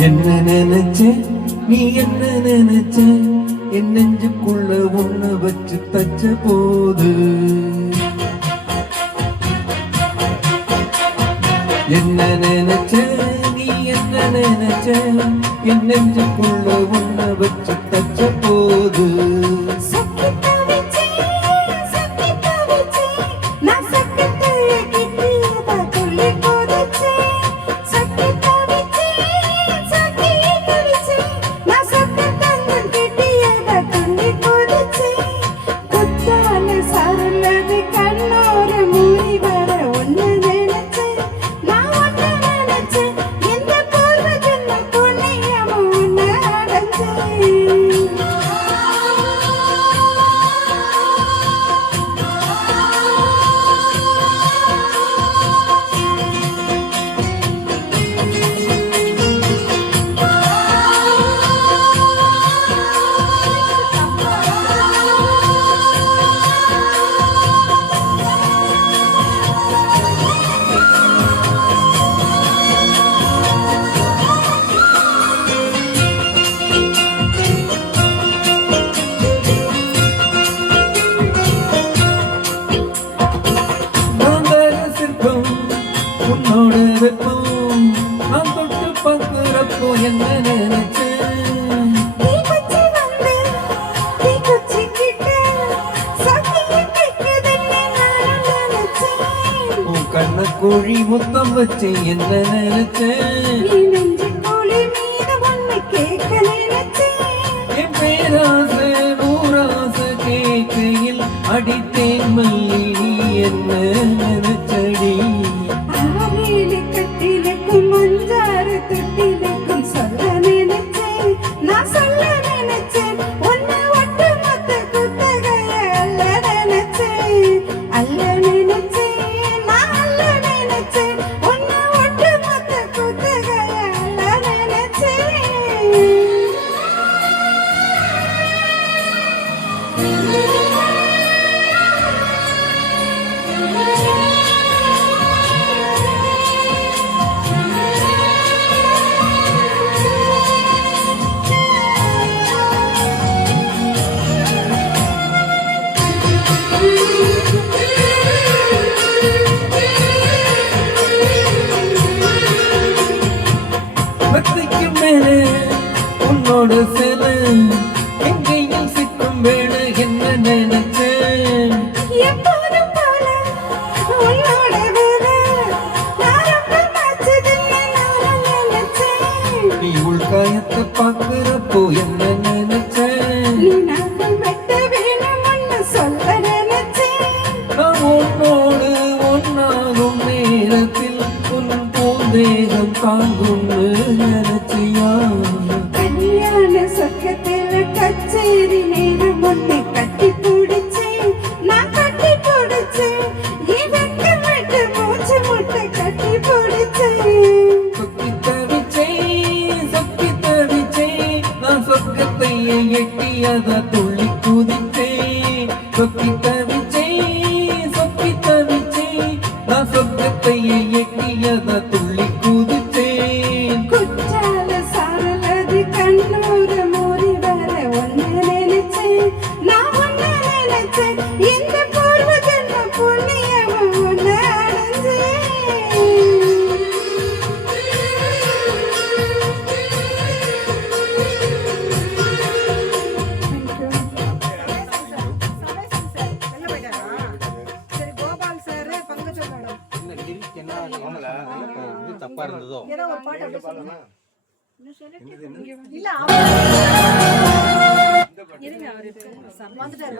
என்ன நினைச்ச நீ என்ன நினைச்ச என் நெஞ்சுக்குள்ள ஒண்ணு வச்சு தச்ச போது என்ன நினைச்ச நீ என்ன நினைச்ச என் நெஞ்சுக்குள்ள ஒண்ணு வச்சு தச்ச போது உன்னோட வெப்பம் நான் தொட்டு பார்க்கிறப்போ என்ன நினைச்சேன் உன் கண்ண கோழி முத்தம் வச்சு என்ன நினைச்சேன் என் பேராசை நூறாசை கேட்கையில் அடித்தேன் மல்லி என்ன நினைச்சடி உன்னோட சில எங்கேயும் சிக்கும் வேண என்ன நினைச்சேன் நீ உள்காயத்தை பார்க்கிறப்போ என்ன நினைச்சேன் நான் உன்னோடு ஒன்னாகும் நேரத்தில் உன் பூந்தேகம் தாங்கும்னு நினைச்சியா கச்சேரி நேரம் ஒன்னை கட்டி பிடிச்சேன் நான் கட்டி பிடிச்சேன் இதற்கு விட்டு மூச்சு முட்டை கட்டி பிடிச்சேன் சொக்கி தவிச்சேன் நான் சொர்க்கத்தை எட்டியத துள்ளி குதித்தேன் சொக்கி தவிச்சேன் நான் சொர்க்கத்தை எட்டியத துள்ளி குதித்தேன் குற்றால சாரலது கண்ணூர மூறி வர ஒன்னு நினைச்சேன் நான் ஒன்னு நினைச்சேன் இந்த பூர்வ ஜென்ம புண்ணியம் ஒன்னு அடைஞ்சேன் தப்பா இருந்ததோ ஏதோ ஒரு பாட்டு அப்படி சொல்லுங்க இல்ல இருங்க அவரு வந்துட்டாரு